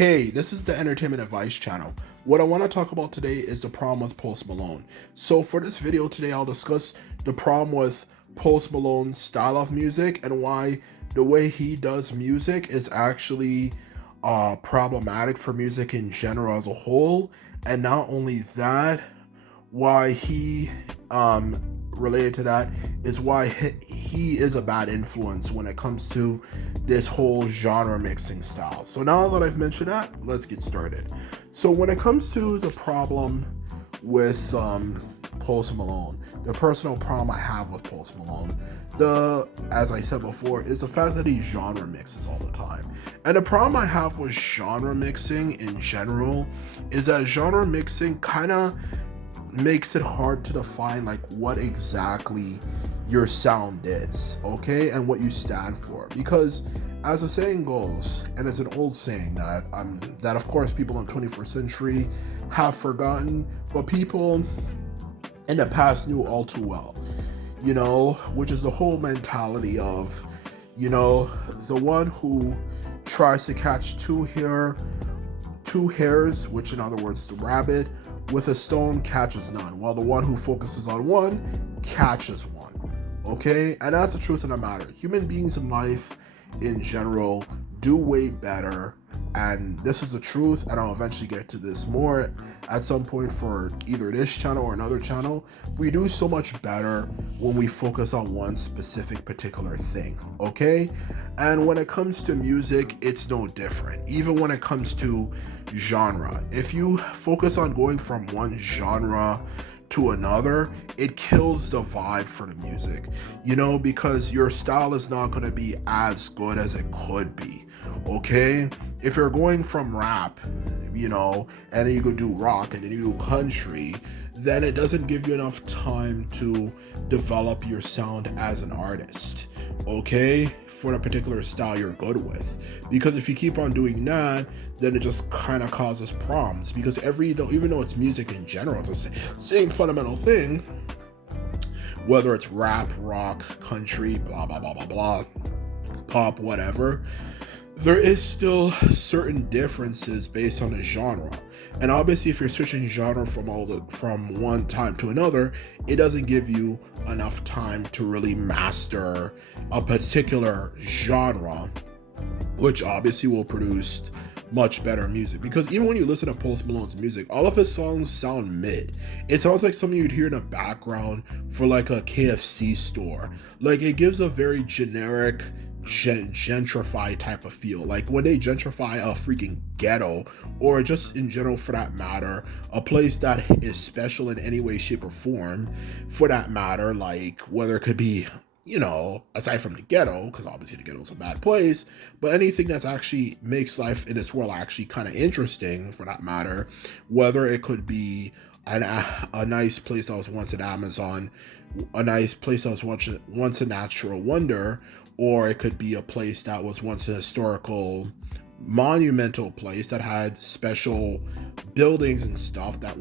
Hey, this is the Entertainment Advice channel. What I want to talk about today is the problem with Post Malone. So for this video today, I'll discuss the problem with Post Malone's style of music and why the way he does music is actually problematic for music in general as a whole. And not only that, why he related to that is why he is a bad influence when it comes to this whole genre mixing style. So now that I've mentioned that, let's get started. So when it comes to the problem with Post Malone, the personal problem I have with Post Malone, as I said before, is the fact that he genre mixes all the time. And the problem I have with genre mixing in general is that genre mixing kind of makes it hard to define like what exactly your sound is, okay, and what you stand for. Because as the saying goes, and it's an old saying that of course people in the 21st century have forgotten, but people in the past knew all too well, which is the whole mentality of, the one who tries to catch two hares, which in other words the rabbit, with a stone catches none, while the one who focuses on one catches one. Okay? And that's the truth of the matter. Human beings in life in general do way better, and this is the truth, and I'll eventually get to this more at some point for either this channel or another channel. We do so much better when we focus on one specific particular thing, okay? And when it comes to music, it's no different. Even when it comes to genre, if you focus on going from one genre to another, it kills the vibe for the music, because your style is not going to be as good as it could be, okay? If you're going from rap, and then you could do rock and then you do country, then it doesn't give you enough time to develop your sound as an artist, okay, for the particular style you're good with. Because if you keep on doing that, then it just kind of causes problems, because even though it's music in general, it's the same fundamental thing, whether it's rap, rock, country, blah blah blah blah blah, pop, whatever, there is still certain differences based on the genre. And obviously if you're switching genre from one time to another, it doesn't give you enough time to really master a particular genre, which obviously will produce much better music. Because even when you listen to Post Malone's music, all of his songs sound mid. It sounds like something you'd hear in the background for like a KFC store. Like, it gives a very generic gentrify type of feel, like when they gentrify a freaking ghetto, or just in general for that matter, a place that is special in any way, shape, or form for that matter, like whether it could be, aside from the ghetto, because obviously the ghetto is a bad place, but anything that's actually makes life in this world actually kind of interesting for that matter, whether it could be a nice place that was once an Amazon, a nice place that was once a natural wonder, or it could be a place that was once a historical monumental place that had special buildings and stuff that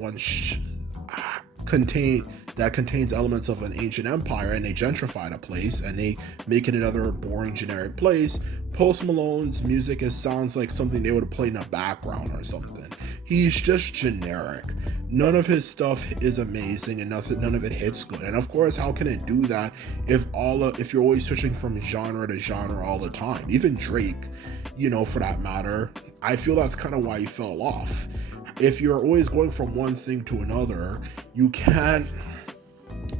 contains elements of an ancient empire, and they gentrified a place and they make it another boring generic place. Post Malone's music sounds like something they would have played in the background or something. He's just generic. None of his stuff is amazing, and none of it hits good. And of course, how can it do that if you're always switching from genre to genre all the time? Even Drake, for that matter, I feel that's kind of why he fell off. If you're always going from one thing to another, you can't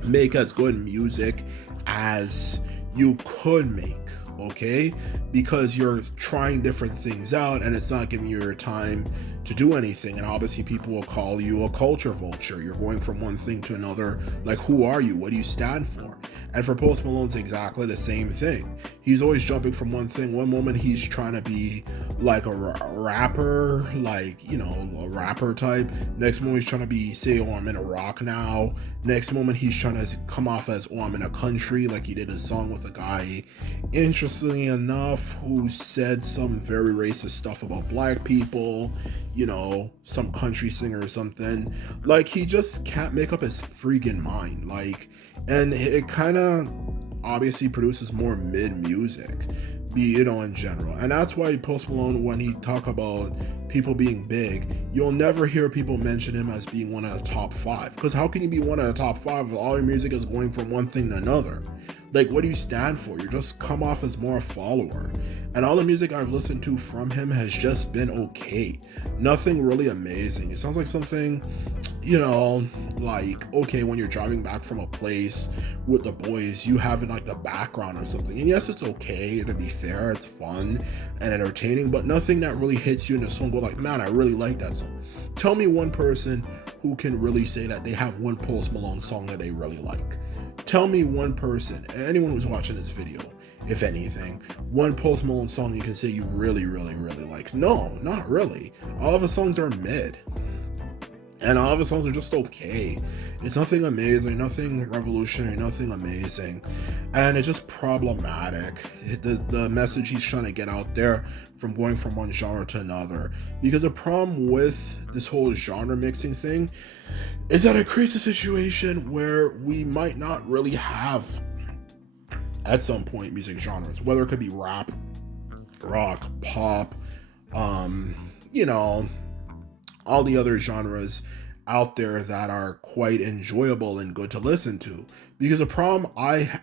make as good music as you could make, okay? Because you're trying different things out and it's not giving you your time to do anything. And obviously people will call you a culture vulture. You're going from one thing to another. Like, who are you? What do you stand for? And for Post Malone's exactly the same thing. He's always jumping from one thing. One moment he's trying to be like a rapper, like, a rapper type. Next moment he's trying to say, oh, I'm in a rock now. Next moment he's trying to come off as, oh, I'm in a country, like he did a song with a guy, interestingly enough, who said some very racist stuff about black people, some country singer or something. Like, he just can't make up his freaking mind. Like, and it kind of obviously produces more mid music, in general. And that's why Post Malone, when he talk about people being big, you'll never hear people mention him as being one of the top five. Because how can you be one of the top five if all your music is going from one thing to another? Like, what do you stand for? You just come off as more a follower. And all the music I've listened to from him has just been okay. Nothing really amazing. It sounds like something, like, okay, when you're driving back from a place with the boys, you have in like the background or something. And yes, it's okay, to be fair, it's fun and entertaining, but nothing that really hits you in the song. Go like, man, I really like that song. Tell me one person who can really say that they have one Post Malone song that they really like. Tell me one person, anyone who's watching this video, if anything, one Post Malone song you can say you really, really, really like. No, not really. All of his songs are mid. And all of his songs are just okay. It's nothing amazing, nothing revolutionary, nothing amazing. And it's just problematic. The message he's trying to get out there from going from one genre to another. Because the problem with this whole genre mixing thing is that it creates a situation where we might not really have, at some point, music genres. Whether it could be rap, rock, pop, all the other genres out there that are quite enjoyable and good to listen to. Because the problem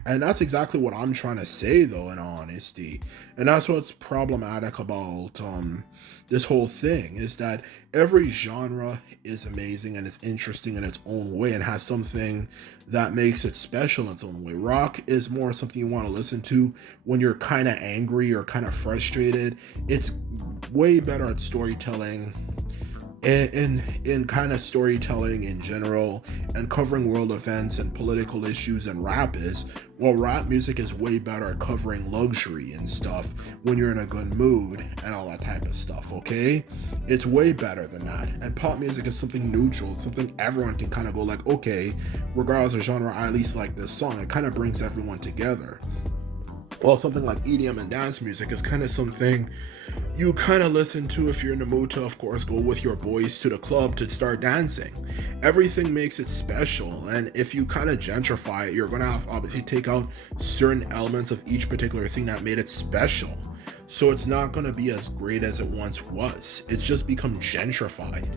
and that's exactly what I'm trying to say though, in all honesty, and that's what's problematic about this whole thing, is that every genre is amazing and it's interesting in its own way and has something that makes it special in its own way. Rock is more something you want to listen to when you're kind of angry or kind of frustrated. It's way better at storytelling, in kind of storytelling in general, and covering world events and political issues than rap is. Well, rap music is way better at covering luxury and stuff when you're in a good mood and all that type of stuff, okay? It's way better than that. And pop music is something neutral. It's something everyone can kind of go like, okay, regardless of genre, I at least like this song. It kind of brings everyone together. Well, something like EDM and dance music is kind of something you kind of listen to if you're in the mood to, of course, go with your boys to the club to start dancing. Everything makes it special, and if you kind of gentrify it, you're going to have obviously take out certain elements of each particular thing that made it special. So it's not going to be as great as it once was. It's just become gentrified.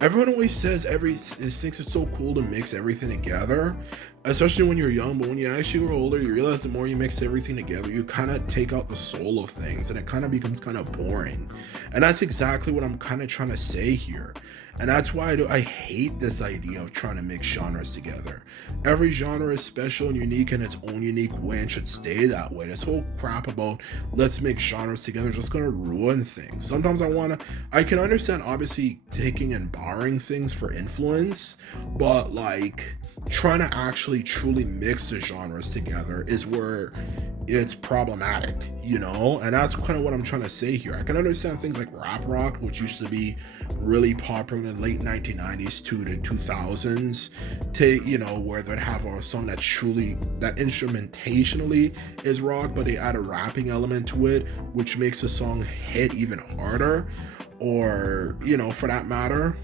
Everyone always says thinks it's so cool to mix everything together, especially when you're young, but when you actually grow older, you realize the more you mix everything together, you kind of take out the soul of things, and it kind of becomes kind of boring. And that's exactly what I'm kind of trying to say here. And that's why I hate this idea of trying to mix genres together. Every genre is special and unique in its own unique way and should stay that way. This whole crap about let's mix genres together is just gonna ruin things. Sometimes I can understand obviously taking and borrowing things for influence, but like trying to actually truly mix the genres together is where it's problematic, and that's kind of what I'm trying to say here. I can understand things like rap rock, which used to be really popular in the late 1990s to the 2000s, where they'd have a song that instrumentationally is rock, but they add a rapping element to it, which makes the song hit even harder, or for that matter.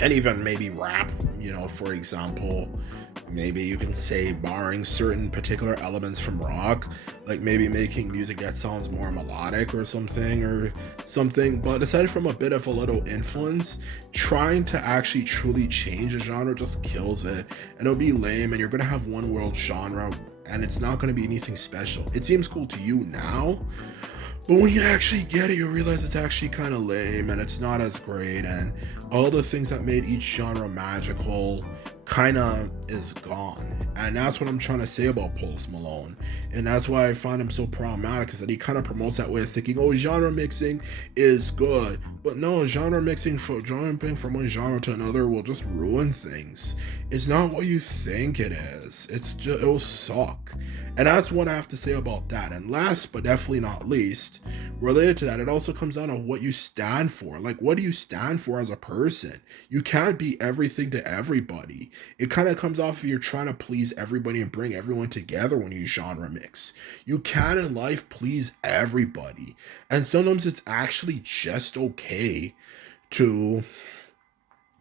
And even maybe rap, for example, maybe you can say borrowing certain particular elements from rock, like maybe making music that sounds more melodic or something. But aside from a bit of a little influence, trying to actually truly change a genre just kills it. And it'll be lame, and you're going to have one world genre, and it's not going to be anything special. It seems cool to you now, but when you actually get it, you realize it's actually kind of lame and it's not as great, and all the things that made each genre magical kind of is gone. And that's what I'm trying to say about Post Malone. And that's why I find him so problematic, is that he kind of promotes that way of thinking, oh, genre mixing is good. But no, jumping from one genre to another will just ruin things. It's not what you think it is. It will suck. And that's what I have to say about that. And last but definitely not least, related to that, it also comes down to what you stand for. Like, what do you stand for as a person? You can't be everything to everybody. It kind of comes off of you're trying to please everybody and bring everyone together when you genre mix. You can in life please everybody. And sometimes it's actually just okay to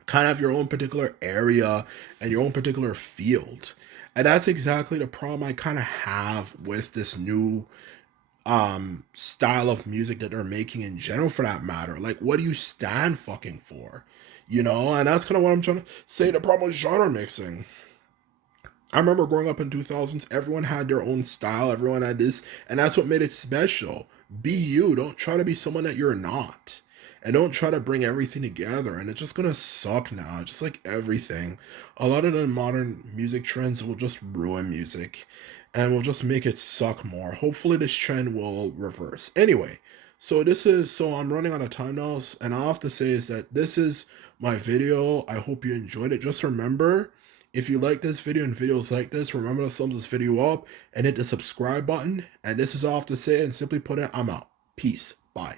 kind of have your own particular area and your own particular field. And that's exactly the problem I kind of have with this new style of music that they're making in general, for that matter. Like, what do you stand fucking for? You know, and that's kind of what I'm trying to say. The problem with genre mixing, I remember growing up in 2000s, everyone had their own style, everyone had this, and that's what made it special. Be you, don't try to be someone that you're not. And don't try to bring everything together, and it's just gonna suck now, just like everything. A lot of the modern music trends will just ruin music and will just make it suck more. Hopefully this trend will reverse. Anyway, so I'm running out of time now, and all I have to say is that this is my video. I hope you enjoyed it. Just remember, if you like this video and videos like this, remember to thumbs this video up and hit the subscribe button. And this is all I have to say, and simply put it, I'm out. Peace. Bye.